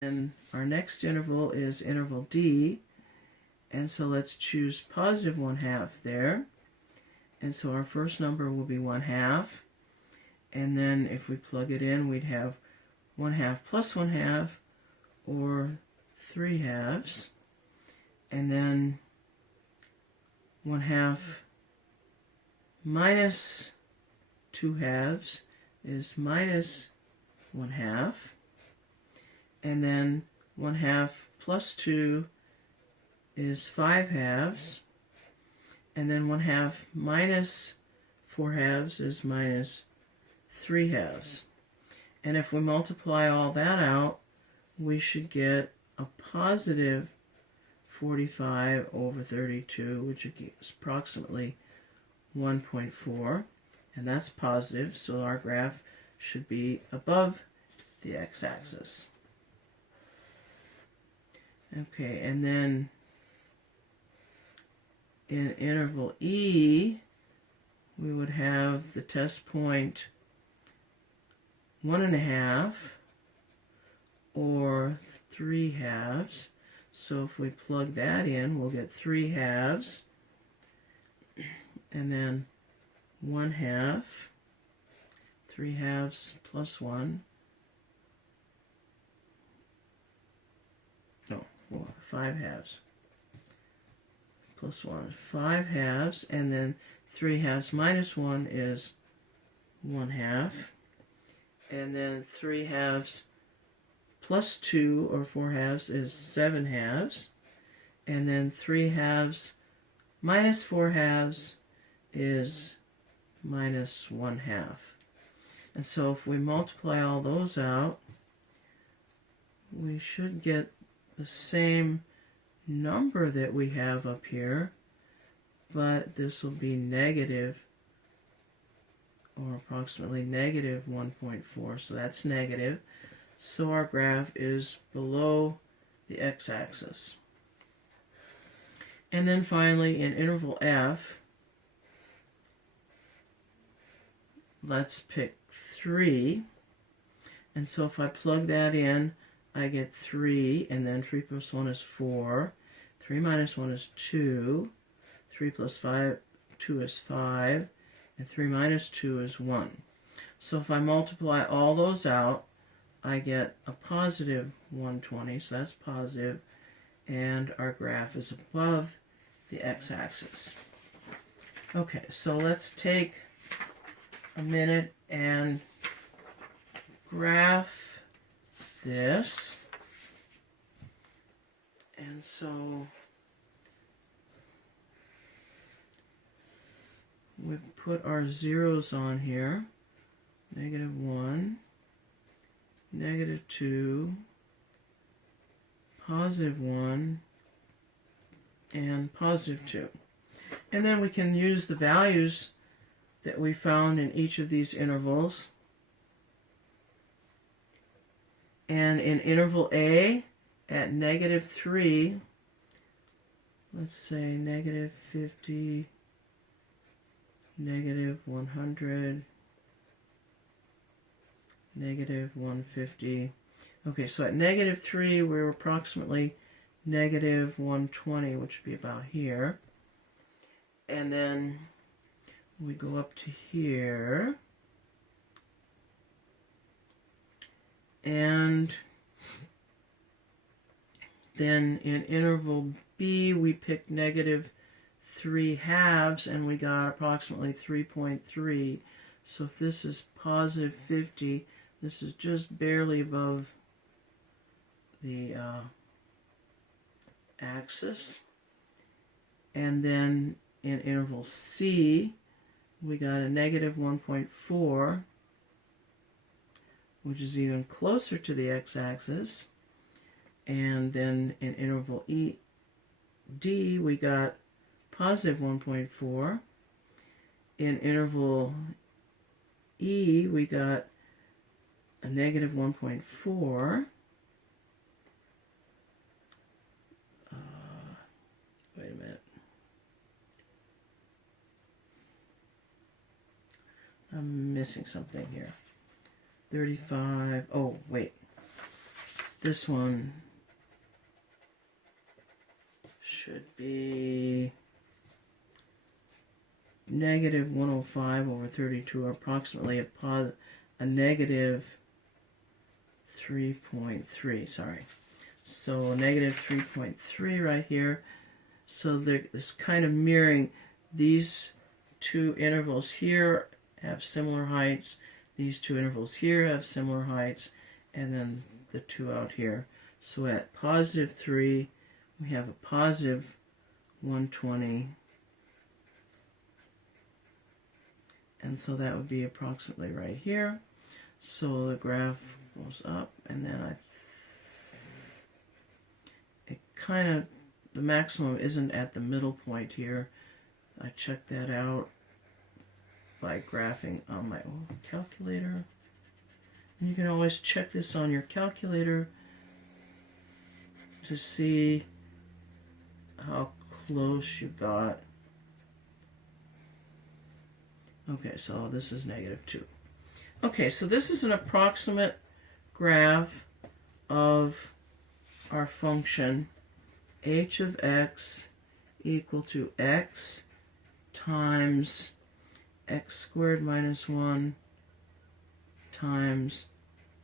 And our next interval is interval D, and so let's choose positive 1/2 there. And so our first number will be 1/2, and then if we plug it in, we'd have 1/2 plus 1/2, or 3/2, and then 1/2 minus 2/2 is minus 1/2, and then 1/2 plus 2 is 5/2, and then 1/2 minus 4/2 is minus 3/2. And if we multiply all that out, we should get a positive 45 over 32, which is approximately 1.4, and that's positive, so our graph should be above the x-axis. Okay, and then in interval E, we would have the test point 1.5 or 3/2. So if we plug that in, we'll get 3/2, and then 1/2, 3/2 plus 1, no, 5/2 plus 1 is 5/2, and then 3/2 minus 1 is 1/2, and then 3/2 plus 2 or 4/2 is 7/2, and then 3/2 minus 4/2 is minus 1/2. And so if we multiply all those out, we should get the same number that we have up here, but this will be negative, or approximately negative 1.4, so that's negative. So our graph is below the x-axis. And then finally, in interval F, let's pick 3. And so if I plug that in, I get 3, and then 3 plus 1 is 4. 3 minus 1 is 2. 3 plus 2 is 5. And 3 minus 2 is 1. So if I multiply all those out, I get a positive 120, so that's positive, and our graph is above the x-axis. Okay, so let's take a minute and graph this. And so we put our zeros on here. -1, -2, +1, and +2. And then we can use the values that we found in each of these intervals. And in interval A, at -3, let's say -50, -100, -150. Okay, so at -3, we're approximately -120, which would be about here. And then we go up to here. And then in interval B, we picked -3/2, and we got approximately 3.3. So if this is +50, this is just barely above the axis. And then in interval C, we got a -1.4, which is even closer to the x-axis. And then in interval D, we got +1.4. In interval E, we got a -1.4. Wait a minute. I'm missing something here. 35. Oh, wait. this one should be negative 105 over 32, or approximately a negative 3.3, sorry. So negative 3.3 right here. So it's kind of mirroring these two intervals here have similar heights. These two intervals here have similar heights. And then the two out here. So at positive 3, we have a positive 120. And so that would be approximately right here. So the graph goes up, and then the maximum isn't at the middle point here. I checked that out by graphing on my old calculator. And you can always check this on your calculator to see how close you got. Okay, so this is negative 2. Okay, so this is an approximate graph of our function h of x equal to x times x squared minus 1 times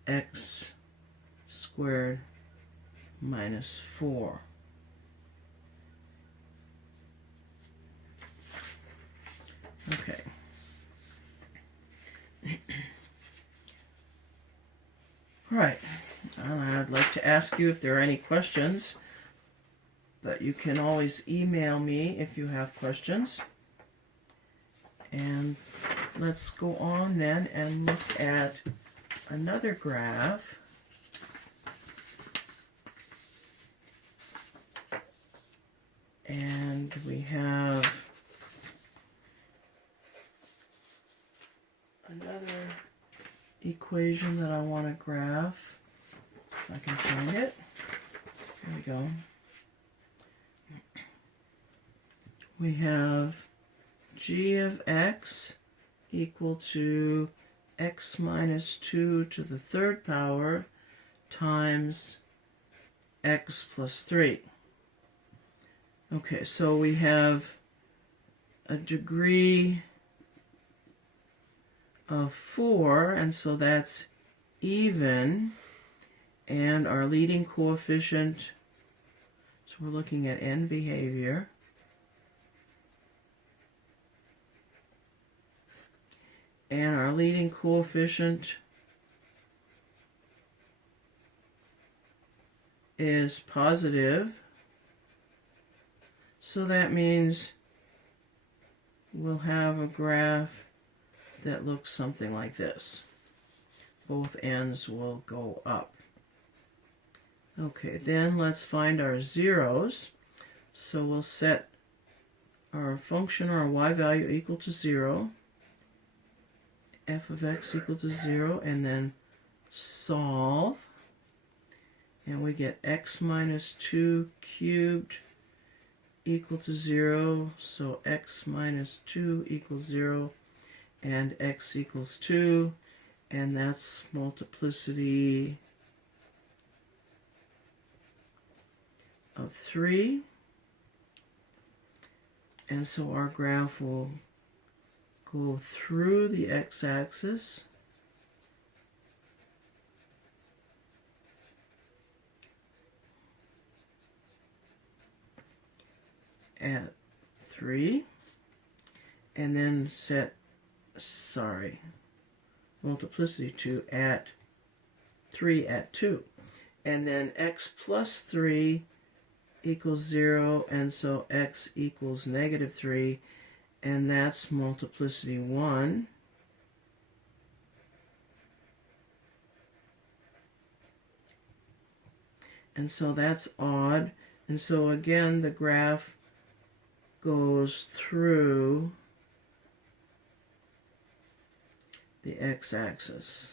x squared minus 4. Okay. Right, and I'd like to ask you if there are any questions, but you can always email me if you have questions. And let's go on then and look at another graph. And we have another equation that I want to graph. If I can find it. Here we go. We have g of x equal to x minus 2 to the third power times x plus 3. Okay, so we have a degree of 4, and so that's even, and our leading coefficient, so we're looking at n behavior, and our leading coefficient is positive, so that means we'll have a graph that looks something like this. Both ends will go up. Okay, then let's find our zeros. So we'll set our function, our y value equal to 0, f of x equal to 0, and then solve. And we get x minus 2 cubed equal to 0, so x minus 2 equals 0, and x equals 2, and that's multiplicity of 3. And so our graph will go through the x-axis at 3, and then set, multiplicity 2 at 3 at 2. And then x plus 3 equals 0, and so x equals negative 3, and that's multiplicity 1. And so that's odd. And so again, the graph goes through the x-axis.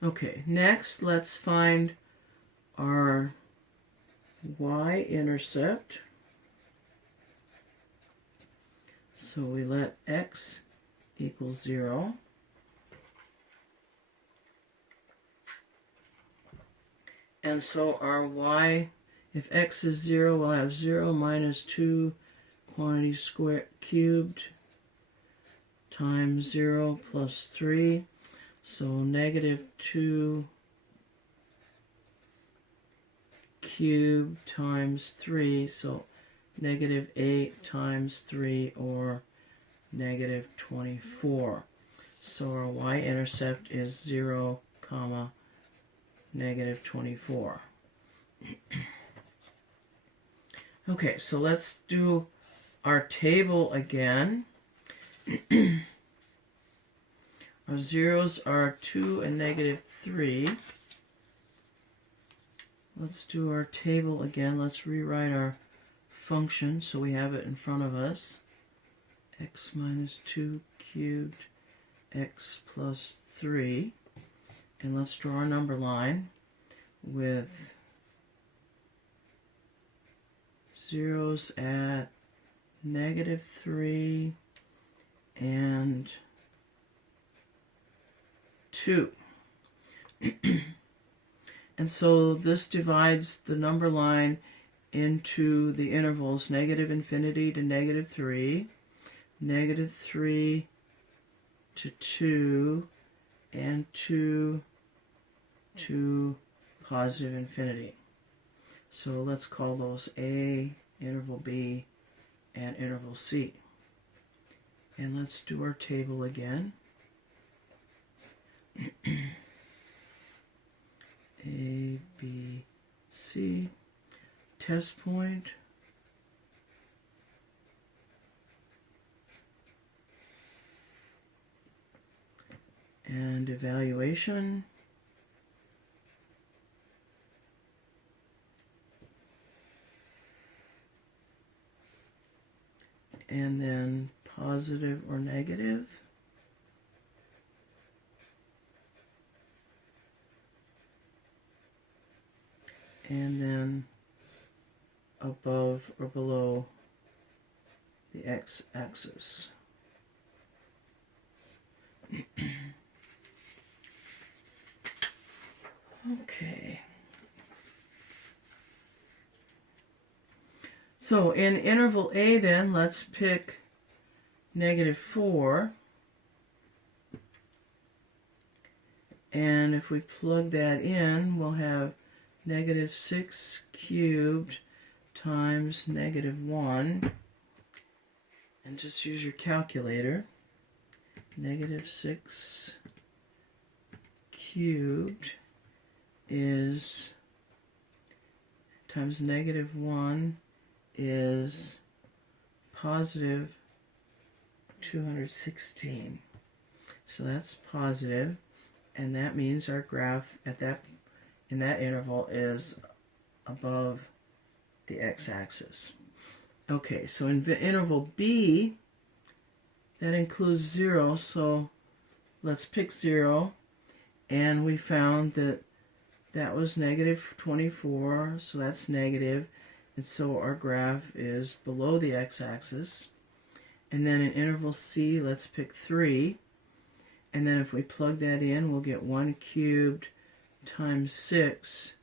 Okay, next let's find our y-intercept. So we let x equals 0. And so our y, if x is 0, we'll have 0 minus 2 quantity squared cubed times 0 plus 3. So negative 2 cubed times 3. So negative 8 times 3, or negative 24. So our y-intercept is 0, comma, negative 24. Okay, so let's do our table again. Our zeros are 2 and negative 3. Let's do our table again. Let's rewrite our function so we have it in front of us. X minus 2 cubed, x plus 3. And let's draw our number line with zeros at negative 3 and 2. And so this divides the number line into the intervals negative infinity to negative 3, negative 3 to 2, and 2 to positive infinity. So let's call those A, interval B, and interval C. And let's do our table again. A, B, C, test point, and evaluation, and then positive or negative, and then above or below the x-axis. Okay. So in interval A then, let's pick negative 4. And if we plug that in, we'll have negative 6 cubed times negative 1. And just use your calculator. Negative 6 cubed is times negative 1 is positive 216. So that's positive, and that means our graph at in that interval is above the x-axis. Okay, so in interval B, that includes 0, so let's pick 0, and we found that that was negative 24, so that's negative, and so our graph is below the x-axis. And then in interval C, let's pick 3, and then if we plug that in, we'll get 1 cubed times 6,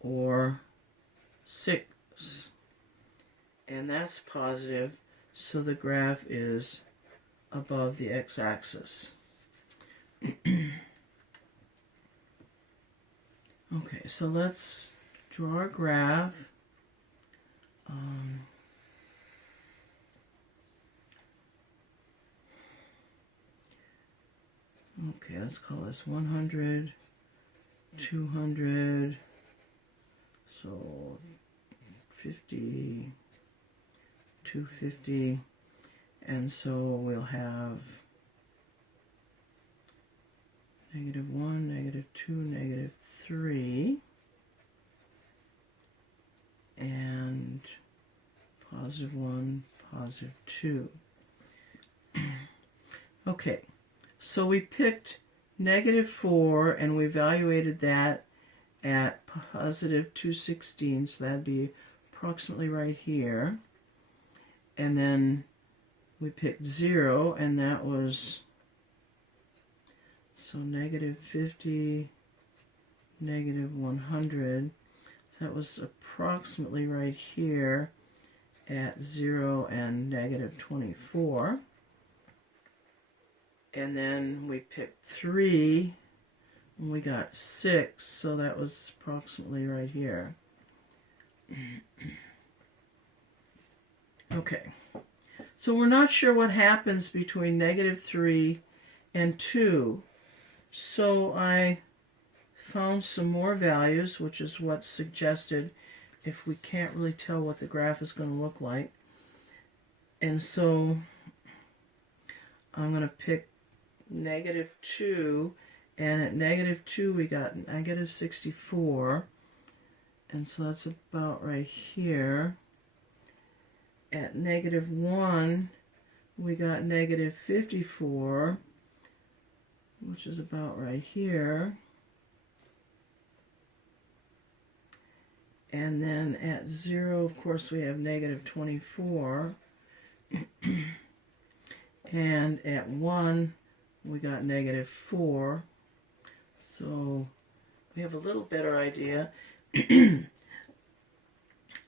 or 6. And that's positive, so the graph is above the x-axis. Okay, so let's draw our graph. Okay, let's call this 100, 200, so 50, 250, and so we'll have negative 1, negative 2, negative 3, and positive 1, positive 2. Okay, so we picked negative 4 and we evaluated that at positive 216, so that'd be approximately right here. And then we picked 0, and that was, so negative 50, negative 100. So that was approximately right here at 0 and negative 24. And then we picked 3, and we got 6, so that was approximately right here. Okay, so we're not sure what happens between negative 3 and 2, so I found some more values, which is what's suggested if we can't really tell what the graph is going to look like. And so I'm going to pick negative 2, and at negative 2 we got negative 64, and so that's about right here. At negative 1 we got negative 54, which is about right here. And then at 0, of course, we have negative 24. And at 1, we got negative 4. So we have a little better idea.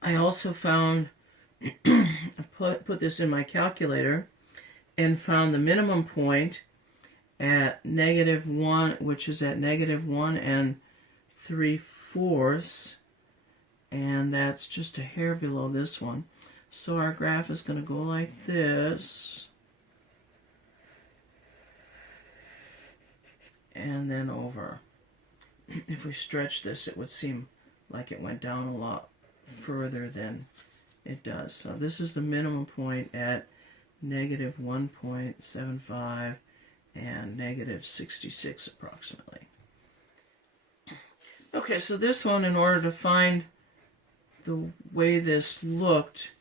I also found, I put this in my calculator, and found the minimum point at negative 1, which is at negative 1 and 3/4. And that's just a hair below this one. So our graph is going to go like this. And then over. If we stretch this, it would seem like it went down a lot further than it does. So this is the minimum point at negative 1.75 and negative 66 approximately. Okay, so this one, in order to find the way this looked,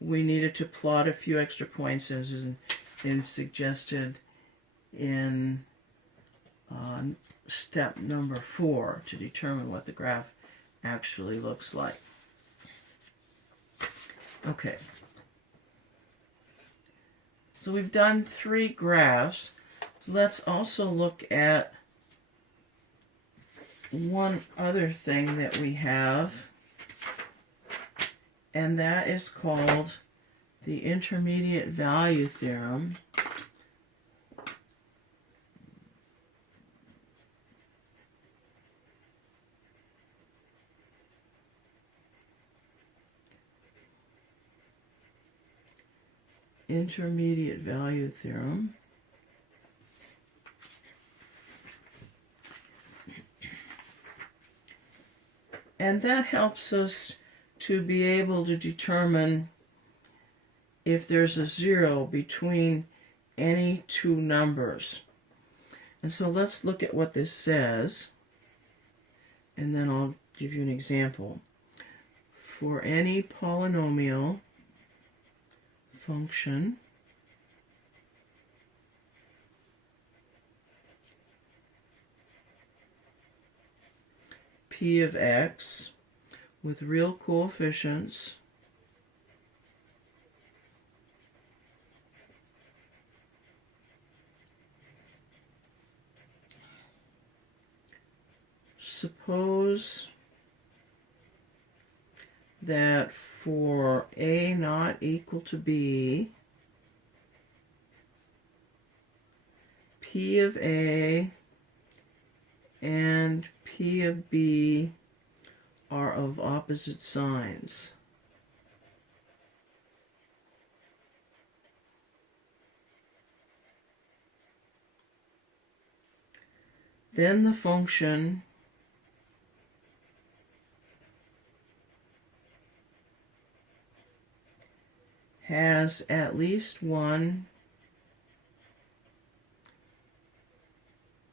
we needed to plot a few extra points as is suggested in step number 4 to determine what the graph actually looks like. Okay. So we've done 3 graphs. Let's also look at one other thing that we have, and that is called the intermediate value theorem. Intermediate value theorem. And that helps us to be able to determine if there's a 0 between any 2 numbers. And so let's look at what this says, and then I'll give you an example. For any polynomial function p of x with real coefficients suppose that for a not equal to b, p of a and p of b are of opposite signs. Then the function has at least one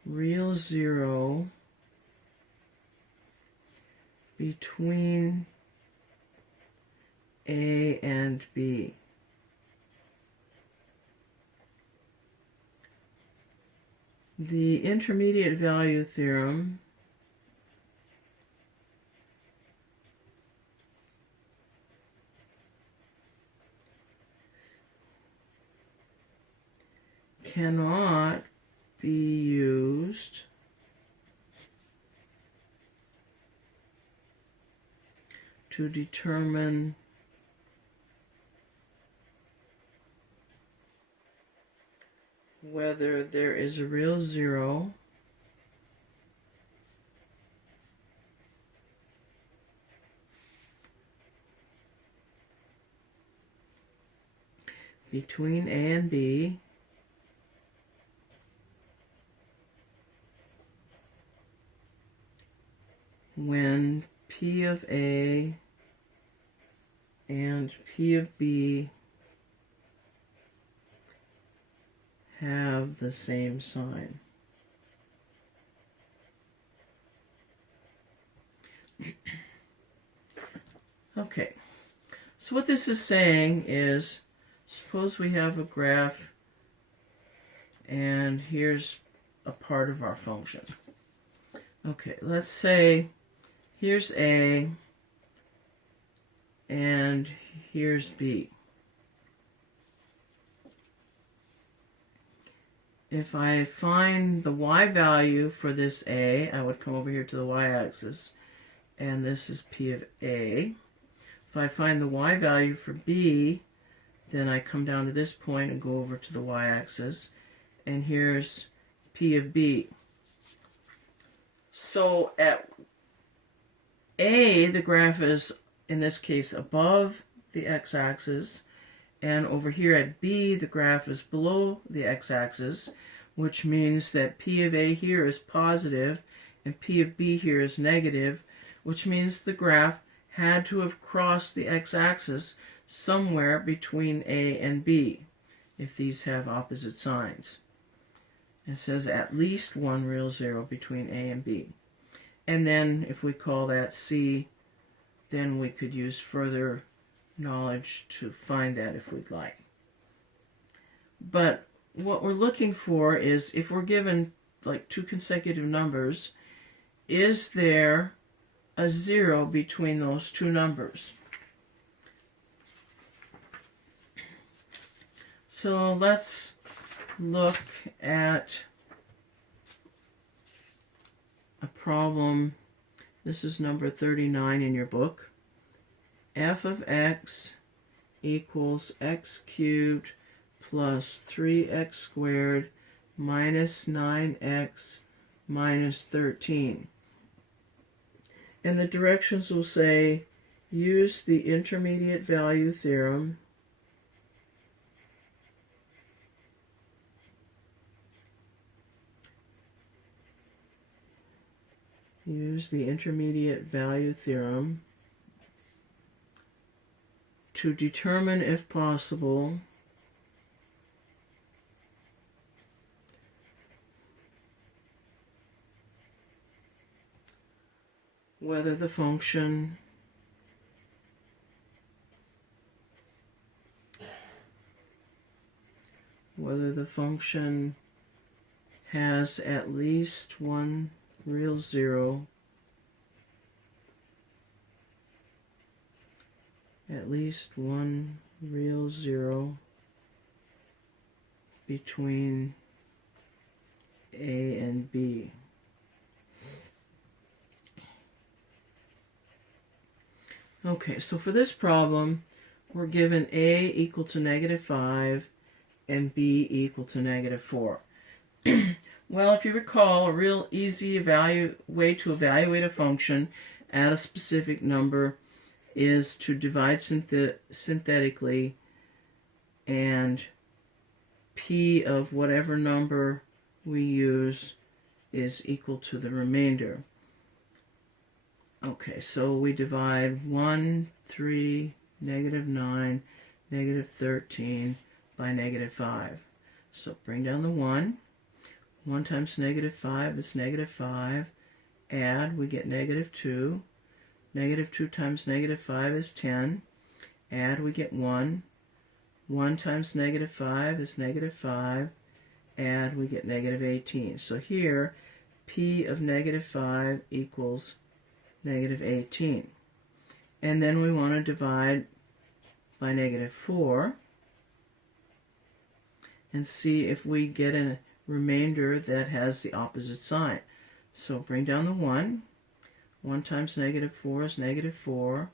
real 0 between A and B. The intermediate value theorem cannot be used to determine whether there is a real zero between A and B when P of A and P of B have the same sign. Okay, so what this is saying is, suppose we have a graph and here's a part of our function. Okay, let's say here's A and here's B. If I find the y value for this A, I would come over here to the y-axis, and this is P of A. If I find the y value for B, then I come down to this point and go over to the y-axis, and here's P of B. So at A, the graph is, in this case, above the x-axis, and over here at B, the graph is below the x-axis, which means that P of A here is positive and P of B here is negative, which means the graph had to have crossed the x-axis somewhere between A and B, if these have opposite signs. It says at least one real zero between A and B. And then if we call that C, then we could use further knowledge to find that if we'd like. But what we're looking for is, if we're given like two consecutive numbers, is there a zero between those two numbers? So let's look at a problem. This is number 39 in your book. F of x equals x cubed plus 3x squared minus 9x minus 13. And the directions will say, use the intermediate value theorem to determine, if possible, whether the function has at least one real zero between A and B. Okay, so for this problem, we're given A equal to -5 and B equal to -4. Well, if you recall, a real easy way to evaluate a function at a specific number is to divide synthetically, and P of whatever number we use is equal to the remainder. Okay, so we divide 1, 3, -9, -13 by -5. So bring down the 1. 1 times -5 is -5. Add, we get -2. -2 times -5 is 10. Add, we get 1. 1 times -5 is -5. Add, we get -18. So here, P of -5 equals -18. And then we want to divide by -4. and see if we get a remainder that has the opposite sign. So bring down the 1. 1 times negative 4 is negative 4.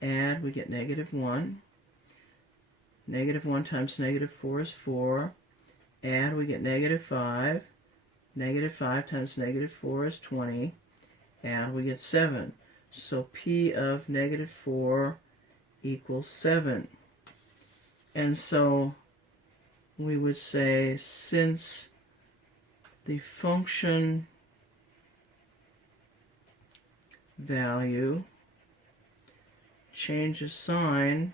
Add, we get negative 1. Negative 1 times negative 4 is 4. Add, we get negative 5. Negative 5 times negative 4 is 20. Add, we get 7. So P of negative 4 equals 7. And so we would say, since the function value changes sign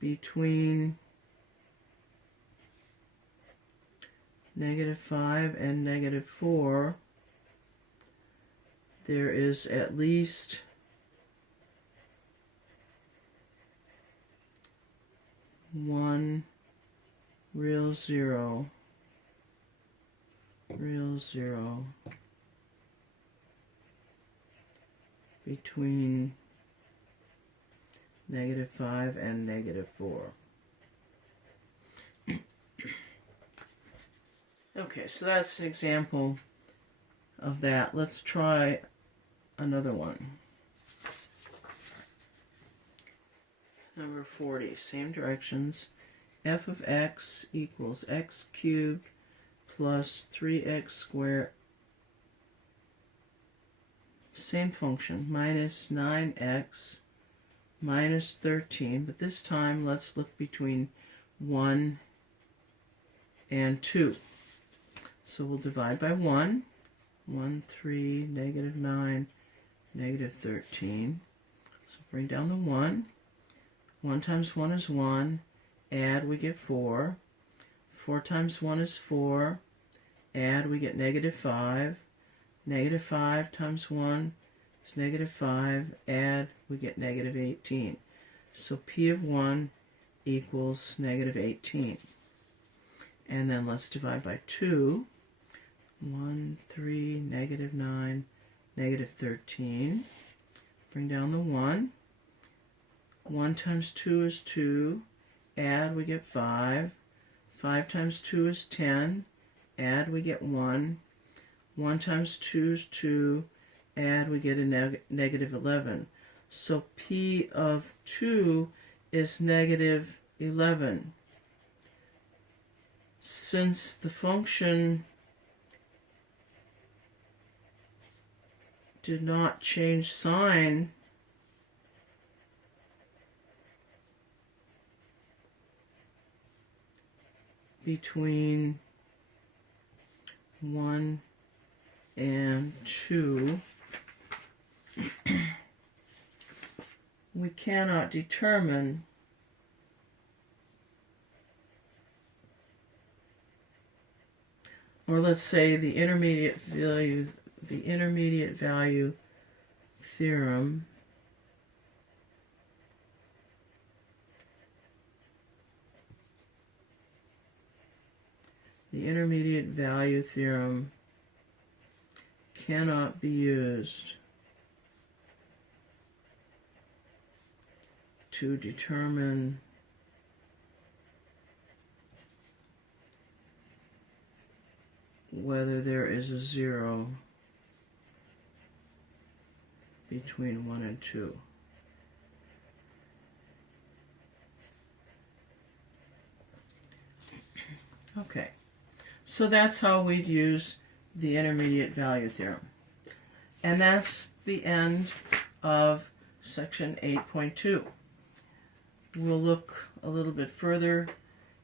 between negative 5 and negative 4, there is at least one real zero between negative 5 and negative 4. Okay, so that's an example of that. Let's try another one. Number 40, same directions. F of x equals x cubed plus 3x squared. Same function, minus 9x minus 13, but this time let's look between 1 and 2. So we'll divide by 1. 1, 3, negative 9, negative 13. So bring down the 1. 1 times 1 is 1. Add, we get 4. 4 times 1 is 4. Add, we get negative 5. Negative 5 times 1 is negative 5. Add, we get negative 18. So P of 1 equals negative 18. And then let's divide by 2. 1, 3, negative 9, negative 13. Bring down the 1. 1 times 2 is 2. Add, we get 5. 5 times 2 is 10. Add, we get 1. 1 times 2 is 2. Add, we get a negative 11. So P of 2 is negative 11. Since the function did not change sign, between 1 and 2, we cannot determine or let's say the intermediate value theorem cannot be used to determine whether there is a 0 between 1 and 2. Okay, so that's how we'd use the intermediate value theorem. And that's the end of section 8.2. We'll look a little bit further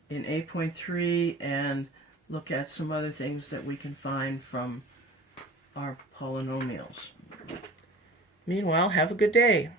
in 8.3 and look at some other things that we can find from our polynomials. Meanwhile, have a good day.